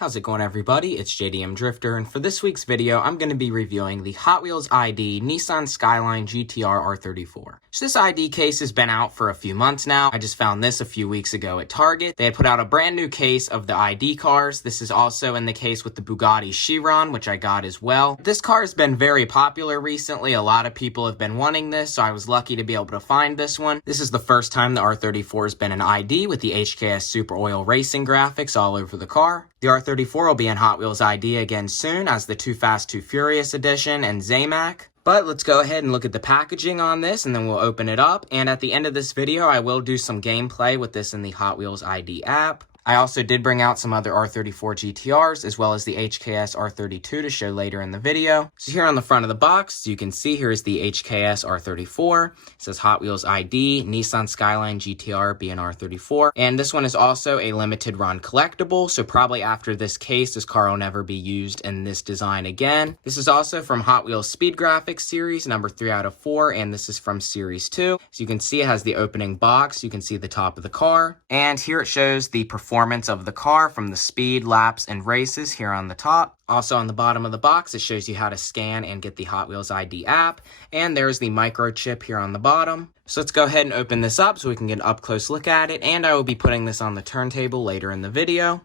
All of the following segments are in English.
How's it going, everybody? It's JDM Drifter, and for this week's video, I'm going to be reviewing the Hot Wheels ID Nissan Skyline GTR R34. So this ID case has been out for a few months now. I just found this a few weeks ago at Target. They had put out a brand new case of the ID cars. This is also in the case with the Bugatti Chiron, which I got as well. This car has been very popular recently. A lot of people have been wanting this, so I was lucky to be able to find this one. This is the first time the R34 has been an ID with the HKS Super Oil Racing graphics all over the car. The R34 will be in Hot Wheels ID again soon as the Too Fast, Too Furious edition and Zamac. But let's go ahead and look at the packaging on this, and then we'll open it up. And at the end of this video, I will do some gameplay with this in the Hot Wheels ID app. I also did bring out some other R34 GTRs, as well as the HKS R32 to show later in the video. So here on the front of the box, you can see here is the HKS R34. It says Hot Wheels ID, Nissan Skyline GTR BNR34. And this one is also a limited run collectible, so probably after this case, this car will never be used in this design again. This is also from Hot Wheels Speed Graphics series, number 3 out of 4, and this is from series 2. So you can see it has the opening box, you can see the top of the car, and here it shows the performance of the car from the speed, laps, and races here on the top. Also on the bottom of the box, it shows you how to scan and get the Hot Wheels ID app, and there's the microchip here on the bottom. So let's go ahead and open this up so we can get an up-close look at it, and I will be putting this on the turntable later in the video.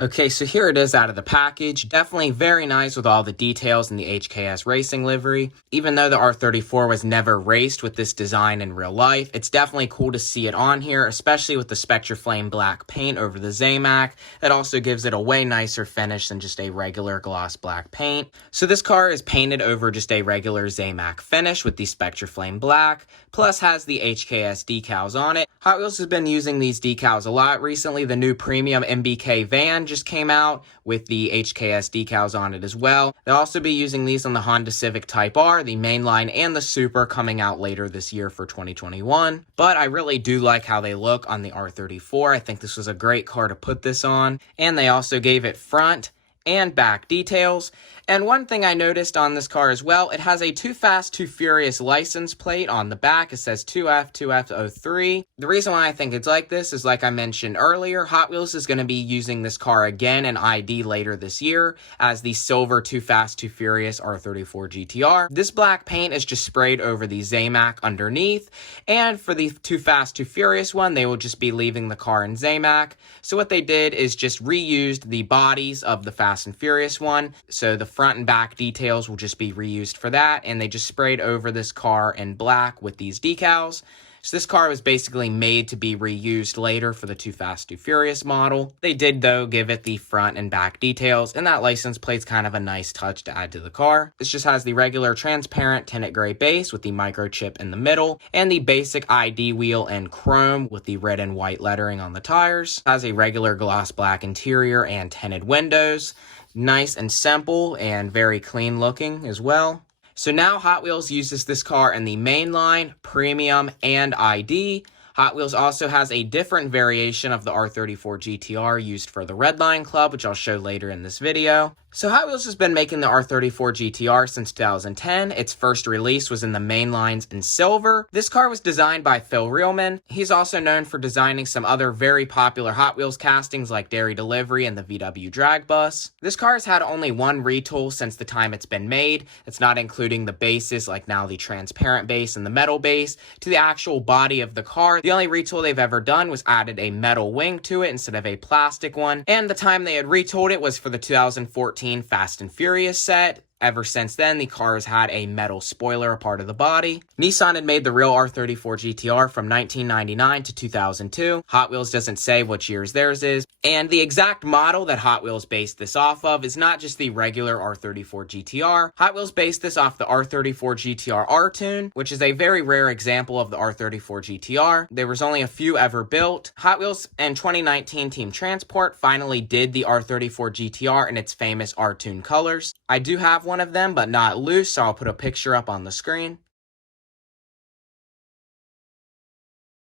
Okay, so here it is out of the package. Definitely very nice with all the details in the HKS racing livery. Even though the R34 was never raced with this design in real life, it's definitely cool to see it on here, especially with the Spectra Flame black paint over the Zamac. That also gives it a way nicer finish than just a regular gloss black paint. So this car is painted over just a regular Zamac finish with the Spectra Flame black, plus has the HKS decals on it. Hot Wheels has been using these decals a lot recently. The new premium MBK van just came out with the HKS decals on it as well. They'll also be using these on the Honda Civic Type R, the Mainline, and the Super coming out later this year for 2021. But I really do like how they look on the R34. I think this was a great car to put this on. And they also gave it front and back details. And one thing I noticed on this car as well, it has a Too Fast, Too Furious license plate on the back. It says 2F2F03. The reason why I think it's like this is, like I mentioned earlier, Hot Wheels is going to be using this car again in ID later this year as the silver Too Fast, Too Furious R34 GTR. This black paint is just sprayed over the Zamac underneath. And for the Too Fast, Too Furious one, they will just be leaving the car in Zamac. So what they did is just reused the bodies of the Fast and Furious one. So the front and back details will just be reused for that, and they just sprayed over this car in black with these decals. So this car was basically made to be reused later for the Too Fast, Too Furious model. They did, though, give it the front and back details, and that license plate's kind of a nice touch to add to the car. This just has the regular transparent tinted gray base with the microchip in the middle, and the basic ID wheel in chrome with the red and white lettering on the tires. It has a regular gloss black interior and tinted windows. Nice and simple and very clean looking as well. So now Hot Wheels uses this car in the Mainline, Premium, and ID. Hot Wheels also has a different variation of the R34 GTR used for the Redline Club, which I'll show later in this video. So Hot Wheels has been making the R34 GTR since 2010. Its first release was in the Mainlines in silver. This car was designed by Phil Reelman. He's also known for designing some other very popular Hot Wheels castings like Dairy Delivery and the VW Drag Bus. This car has had only one retool since the time it's been made. It's not including the bases, like now the transparent base and the metal base, to the actual body of the car. The only retool they've ever done was added a metal wing to it instead of a plastic one. And the time they had retooled it was for the 2014 Fast and Furious set. Ever since then, the car has had a metal spoiler, a part of the body. Nissan had made the real R34 GTR from 1999 to 2002. Hot Wheels doesn't say which years theirs is. And the exact model that Hot Wheels based this off of is not just the regular R34 GTR. Hot Wheels based this off the R34 GTR R-Tune, which is a very rare example of the R34 GTR. There was only a few ever built. Hot Wheels and 2019 Team Transport finally did the R34 GTR in its famous R-Tune colors. I do have one of them, but not loose, so I'll put a picture up on the screen.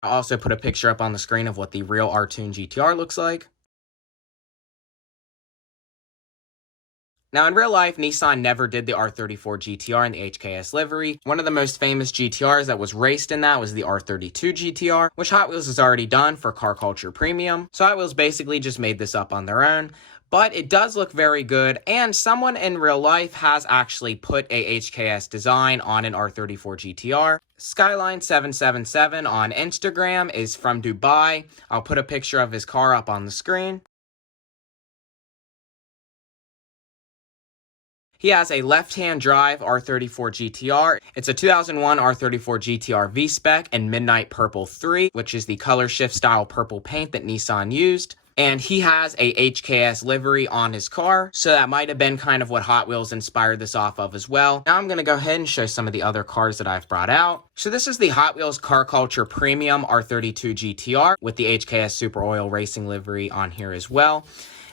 I'll also put a picture up on the screen of what the real R-Tune GTR looks like. Now, in real life, Nissan never did the R34 GTR in the HKS livery. One of the most famous GTRs that was raced in that was the R32 GTR, which Hot Wheels has already done for Car Culture Premium. So Hot Wheels basically just made this up on their own. But it does look very good, and someone in real life has actually put a HKS design on an R34 GTR. Skyline 777 on Instagram is from Dubai. I'll put a picture of his car up on the screen. He has a left-hand drive R34 GTR. It's a 2001 R34 GTR V-Spec in Midnight Purple 3, which is the color shift style purple paint that Nissan used. And he has a HKS livery on his car, so that might have been kind of what Hot Wheels inspired this off of as well. Now I'm going to go ahead and show some of the other cars that I've brought out. So this is the Hot Wheels Car Culture Premium R32 GTR with the HKS Super Oil Racing livery on here as well.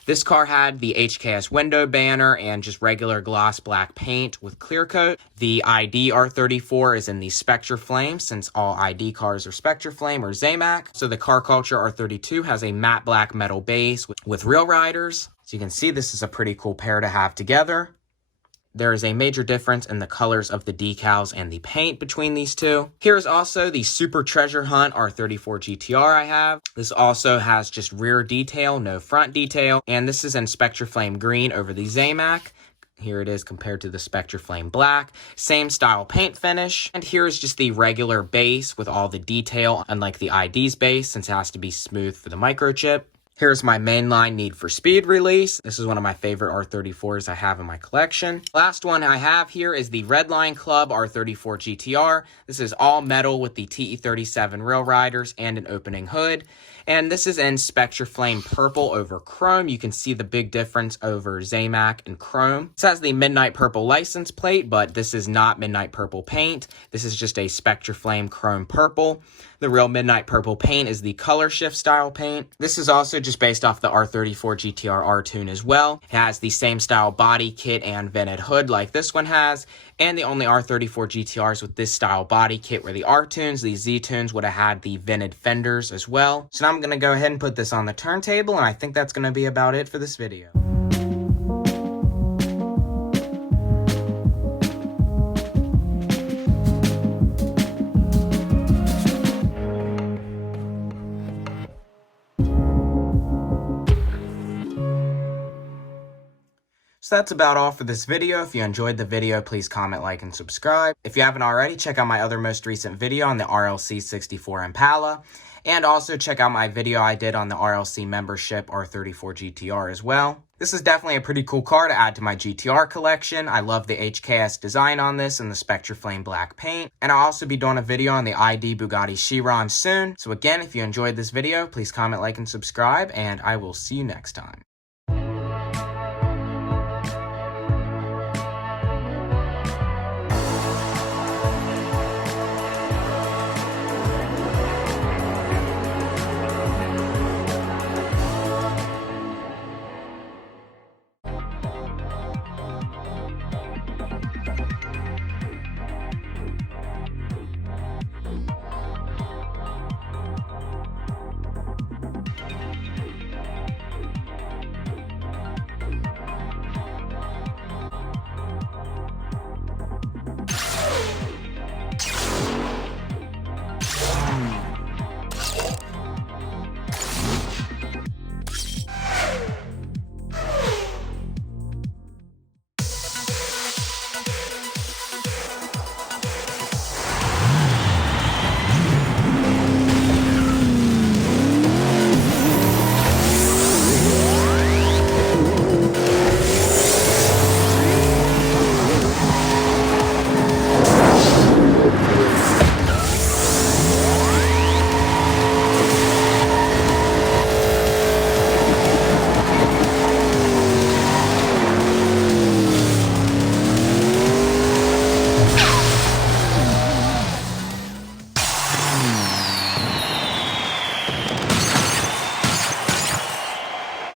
This car had the HKS window banner and just regular gloss black paint with clear coat. The ID R34 is in the Spectra Flame, since all ID cars are Spectra Flame or Zamac. So the Car Culture R32 has a matte black metal base with real riders. So you can see this is a pretty cool pair to have together. There is a major difference in the colors of the decals and the paint between these two. Here's also the Super Treasure Hunt R34 GTR I have. This also has just rear detail, no front detail. And this is in Spectra Flame Green over the Zamac. Here it is compared to the Spectra Flame Black. Same style paint finish. And here's just the regular base with all the detail, unlike the ID's base, since it has to be smooth for the microchip. Here's my mainline Need for Speed release. This is one of my favorite R34s I have in my collection. Last one I have here is the Redline Club R34 Gtr. This is all metal with the TE37 rail riders and an opening hood. And this is in Spectra Flame Purple over Chrome. You can see the big difference over Zamac and Chrome. This has the Midnight Purple license plate, but this is not Midnight Purple paint. This is just a Spectra Flame Chrome Purple. The real Midnight Purple paint is the color shift style paint. This is also just based off the R34 GTR R-Tune as well. It has the same style body kit and vented hood like this one has. And the only R34 GTRs with this style body kit were the R-Tunes. The Z-Tunes would have had the vented fenders as well. So now I'm going to go ahead and put this on the turntable, and I think that's going to be about it for this video. So that's about all for this video. If you enjoyed the video, please comment, like, and subscribe. If you haven't already, check out my other most recent video on the RLC 64 Impala. And also check out my video I did on the RLC membership R34 GTR as well. This is definitely a pretty cool car to add to my GTR collection. I love the HKS design on this and the Spectra Flame black paint. And I'll also be doing a video on the ID Bugatti Chiron soon. So again, if you enjoyed this video, please comment, like, and subscribe, and I will see you next time.